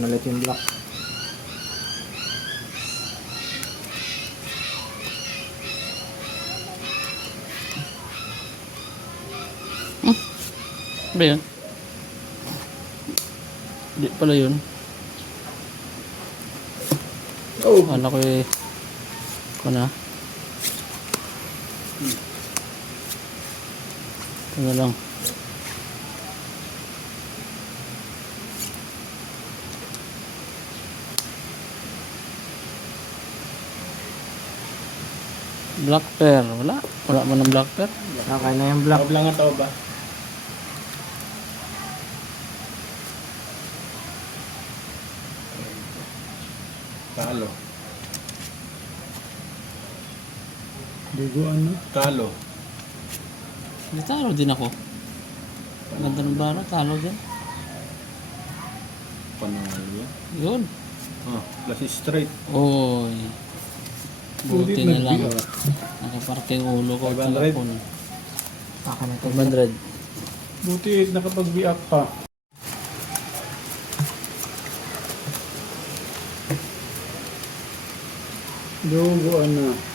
Yan ulit yung black. Ba yan? Hindi pala yun. Oh! Kala ko eh. Ko na. Ito na lang. Black pear. Wala. Wala man ng black pear. Okay na yung black. Tawag lang ang tawag ba? Talo. Dugo ano? Talo. Hindi talo din ako. Ganda ng bara. Talo din. Panalo yan. Yun. Ah, plus straight. Oy. Buti na lang. nag-biak. Nakaparte yung ulo ko. 500. Akin na ito. 500. Buti nakapag-biak pa. Dugo ano?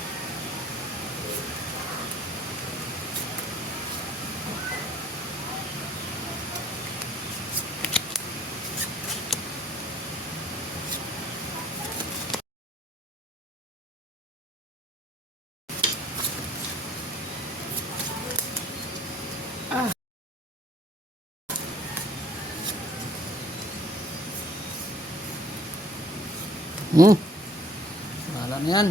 Wala na yan.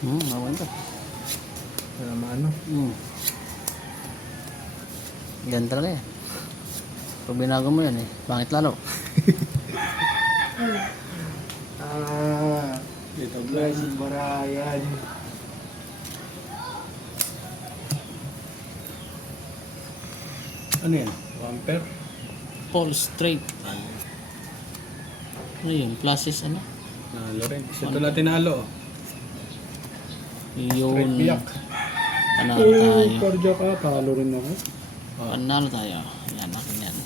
Mawan to. Wala maano. Yan talaga yan. Pag binago mo yan eh, pangit lalo. Dito Si Barayan. Ano yan? Bumper? Paul straight. Ano yun? Pluses ano? Nalo rin. Ito na tinalo. Straight Yun. biak. Panalo tayo. Cardiac ka. Talo rin ako. Panalo tayo. Yan, akin yan.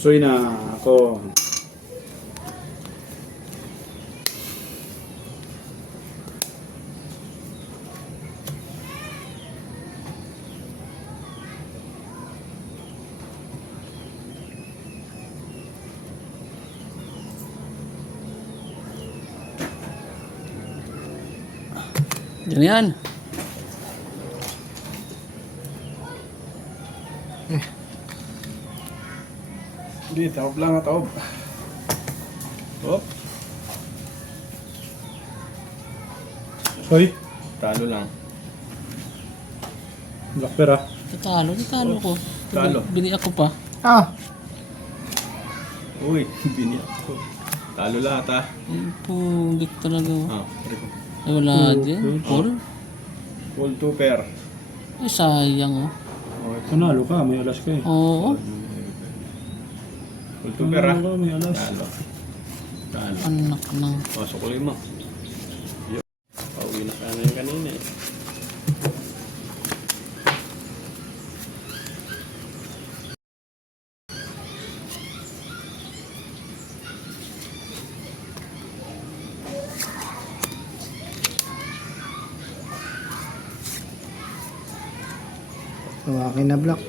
Usoy na ako. Yan yan. Hindi, tawag lang ang tawag. Oh. Hoy, Talo lang. black pera. Talo ko. Talo. Bini ako pa. Ah! Uy, biniyak ko. Talo lahat Ay, pugit talaga. Ah, pare ko. Ay, wala din. Paul. Full 2 pair. Ay, sayang oh. Panalo ka, may alas ka eh. Oo. Full 2 pair, ha? Panalo ka, may alas. Talo. Talo. Anak ng... Pasok ko lima. Yo. Pauwi na sana yung kanina eh. Tawakin na block.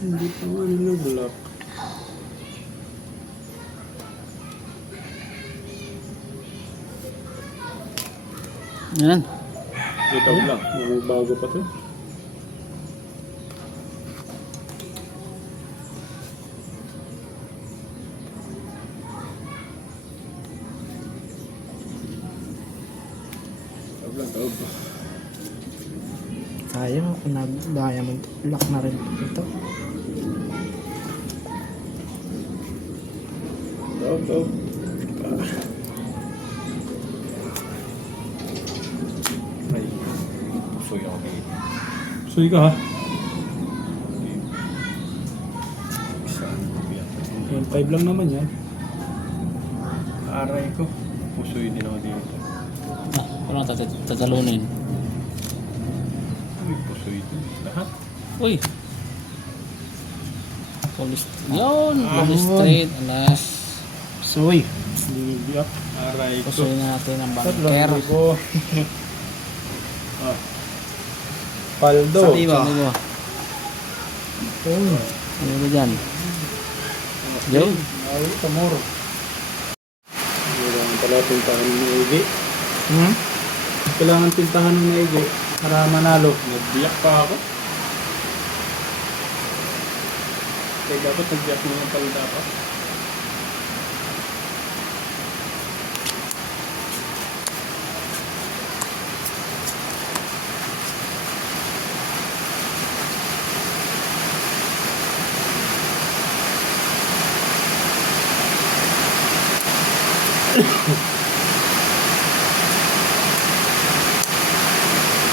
Hindi pa nga na block. Yan. Ito lang. May bago pa to. Taob lang, taob. Sayang kung nag-diamond lock na rin ito. Taob, taob. Ay. Pusoy ako dito. Suy ka ha. Isa. Yan, 5 lang naman yan. Aray ko. Pusoy din ako dito. Ah, parang tatalunin. Uy, pusoy din. Lahat. Uy! Police... Yun! Police straight. Alas. Suy. Hindi block. Aray ko. Pusoy natin ang Tatlo, banker. hindi ko. Paldo. Sa iba. Sabi ko. Oh. Ano ba dyan? Yun. Ay, kamor. Kailangan pala pintahan ng maigi. Hmm? Kailangan pintahan ng maigi para manalo. Nag-block pa ako. Kaya dapat nag-block mo yung palda ko.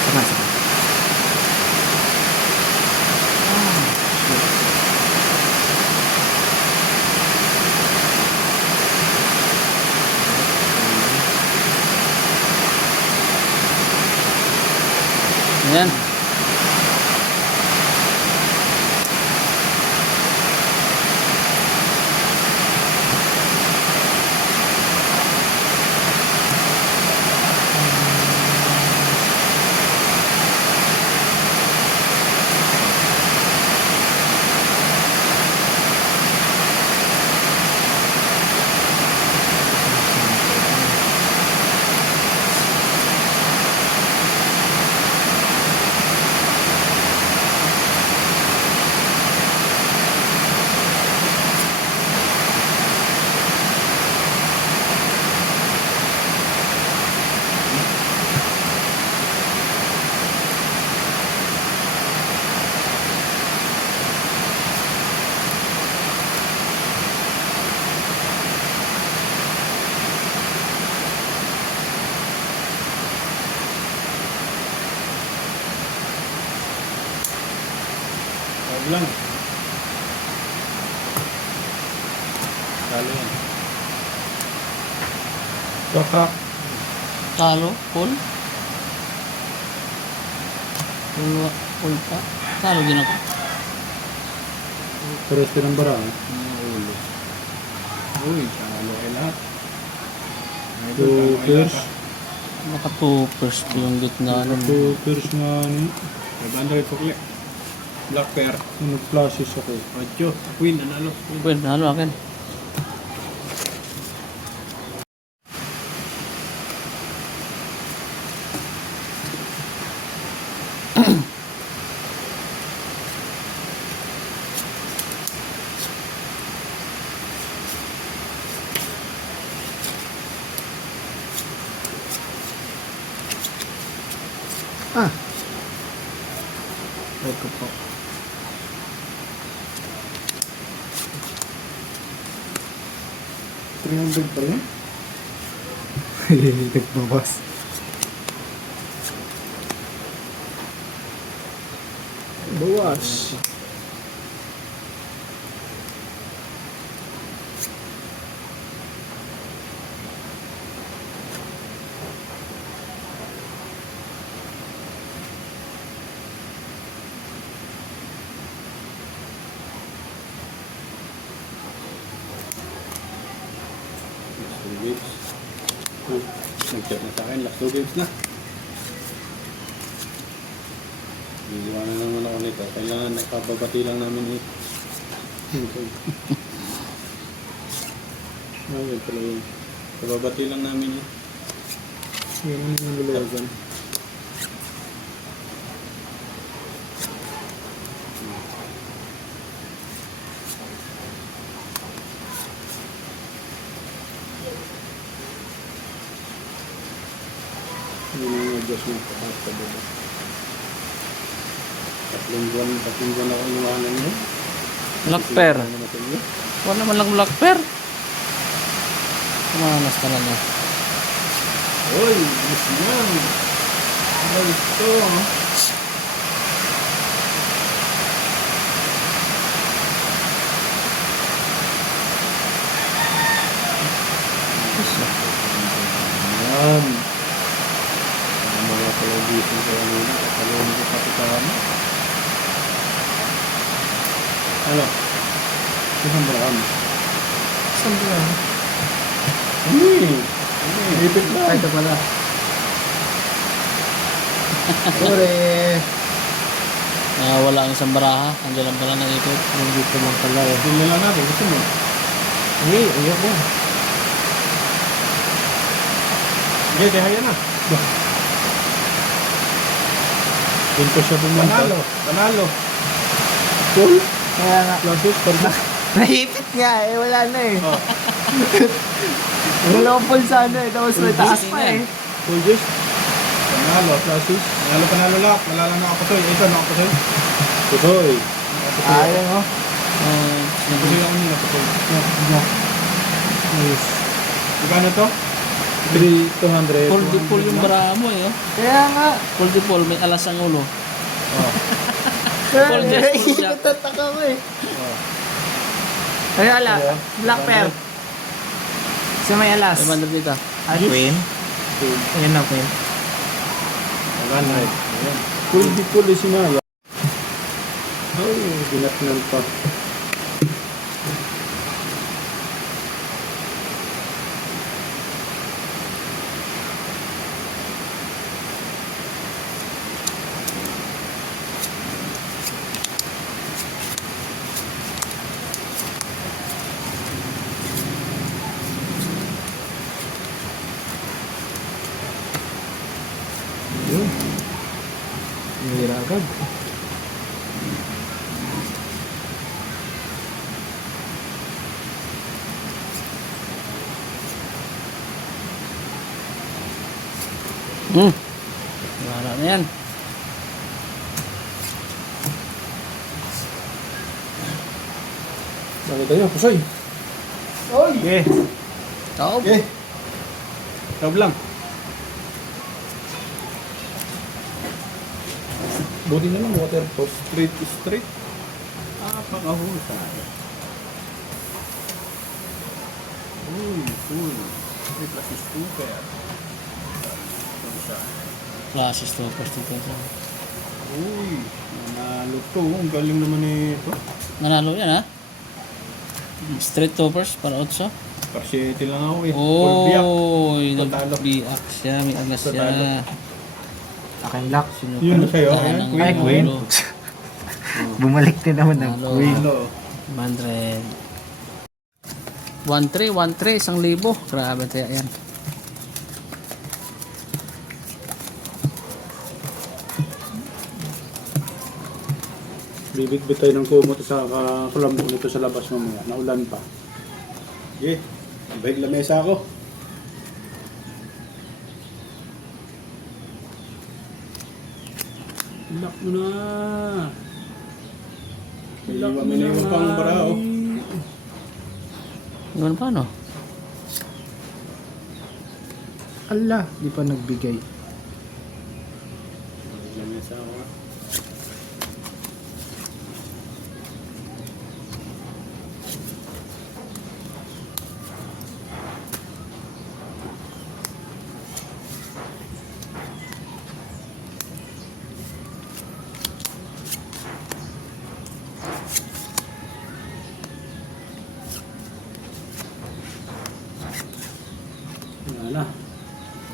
Sama, sama. Ayan. Taob lang. Talo yan. Kakak. Talo. Full. Full pa. Talo din ako. Pares din ang barang. Mga ulo. Uy, talo kayo lahat. Ay, Two talo kayo pairs. lahat, Naka 2 first yung gitna. Two pairs nga ni. 500 sukli. Black pair. Nag-flashes ako. 8. Queen, nanalo. Well, nalo akin. Ah. Wait ko po. $300 pa rin. Nagbawas. Bawas. Last 2 weeks. Nag-chat na sa akin, last 2 weeks na. Bigyan na naman ako nito. Kailangan nakapabati lang namin ito. Ayun pala yun. Kababati lang namin ito. Yan ang mga lulagan. Yun ang adjustment pa sa baba. 3 buwan ako iniwanan niyo. Lakper. Ano natin yun? Wala naman lang lakper. Kumanas ka na na. Uy, mas yan. Ano ito? Yan. Ang mga television ko ano yun. Kasalunod ko pati sa ano. Ano? Isang barakam. Saan ba yan? Ipit lang. Ay, ito pala. Sorry. Wala ang isang baraha. Andiyan lang pala na ipit. Nandito man pala eh. Hindi lang natin. Gusto mo? Hindi, ayoko. Hindi, dihaya na. Doon pa siya pumunta. Panalo! Panalo! Full? Kaya nga. Classes? Parang Nahipit nga eh, wala na eh. Oh. Wala akong pulsa ano eh, tapos may taas pa eh. full juice? Panalo, classes? Panalo lahat. Wala lang nakapasoy. Ito nakapasoy. Tutoy. Ayaw mo. Nakapasoy ako nila. Pasoy. Nice. Magkano to? 200. Full di full yung baraha mo eh. Oh. Kaya nga. Full di full. May alas ang ulo. Kaya Full jack, full jack. Nagtataka ko eh. Ay, ala. Black pair. Sa may alas. 500 dito. Ay, Queen. Ayan na, Queen. Magkano? Full di full eh sinaya. Ay, binatnan pa. Yun. Mahira agad. Wala na yan. Bakit tayo? Pusoy. Oy! Okay. Taob. Okay. Tawag lang. Buti na lang water post. Straight to straight. Pangahusay. Uy, cool. Straight plus super. Classes to. First to Uy, nanalo to. Ang galing naman ito. Nanalo yan ha. Straight toppers para 8. Parsiyete lang ako eh. Full biyak. Oh, Patalo. nag-biak siya. May alas siya. Patalo. Akin lock. Yun na sa'yo. Tahan Ayan, ng Queen. Ay, Queen. ulo. Bumalik din naman ng Nalo. Queen. Ano? 100. 1,300. 1,000. Grabe kaya yan. Bibig-bit tayo ng kumot sa kulambo nito sa labas mamaya. Naulan pa. Okay. Ibig lamesa ako. Lock mo na. Iwan mo na yung pang barao. Ganun pa, no? Ala, di pa nagbigay. Ilan yung sawa. Wala na.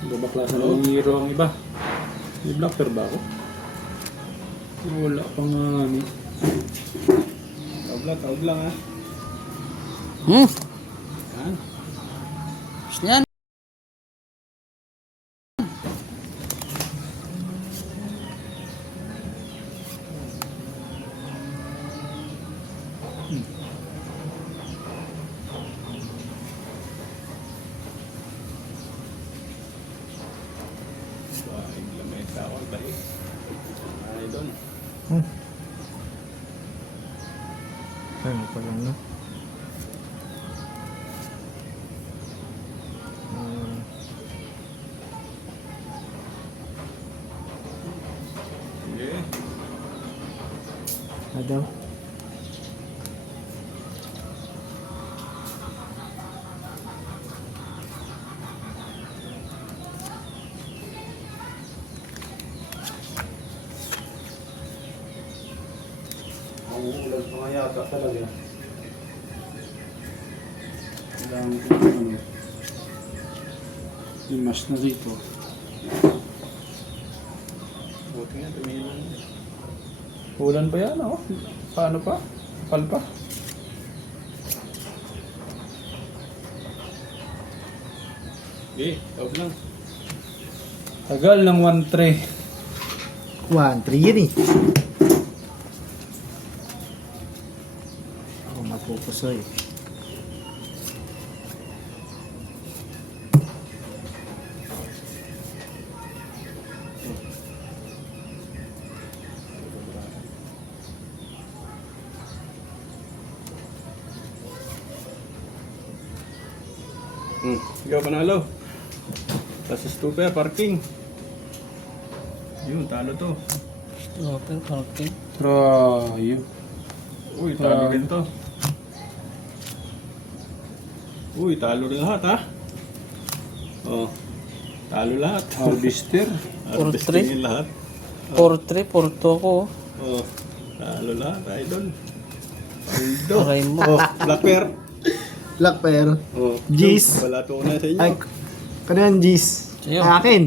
Babaklasan na ng hero ang iba. May blocker ba ako? Wala pa nga ni. Taob lang ha. Hmm. Yan. Gusto niyan. Bahay lamay tao. Balik. Ay doon. Ano pa lang, no? Sige. Ano daw? Ang ulan pa nga yata talaga. Kailangan ko ano. Imas na dito. Buti nga tumingin lang. Ulan pa yan oh. Paano pa? Kapal pa. Sige, taob lang. Tagal ng 1-3. 1-3 yan eh. Ako mapupusoy. Ikaw panalo. Tapos stuper, parking. Yun, talo to. Open, parking. Rayo. Uy, talo rin to. Uy, talo rin lahat ha. Oh, talo lahat. Harvester. Harvestingin lahat. 4-3, 4-2 ako. Oh, talo lahat, idol. Paldo. Aray mo. Oh, blacker. Black pair. Oh, Jeez. wala to na sa inyo. Ay, kano yan, Jeez? Sa'yo. Ay, akin.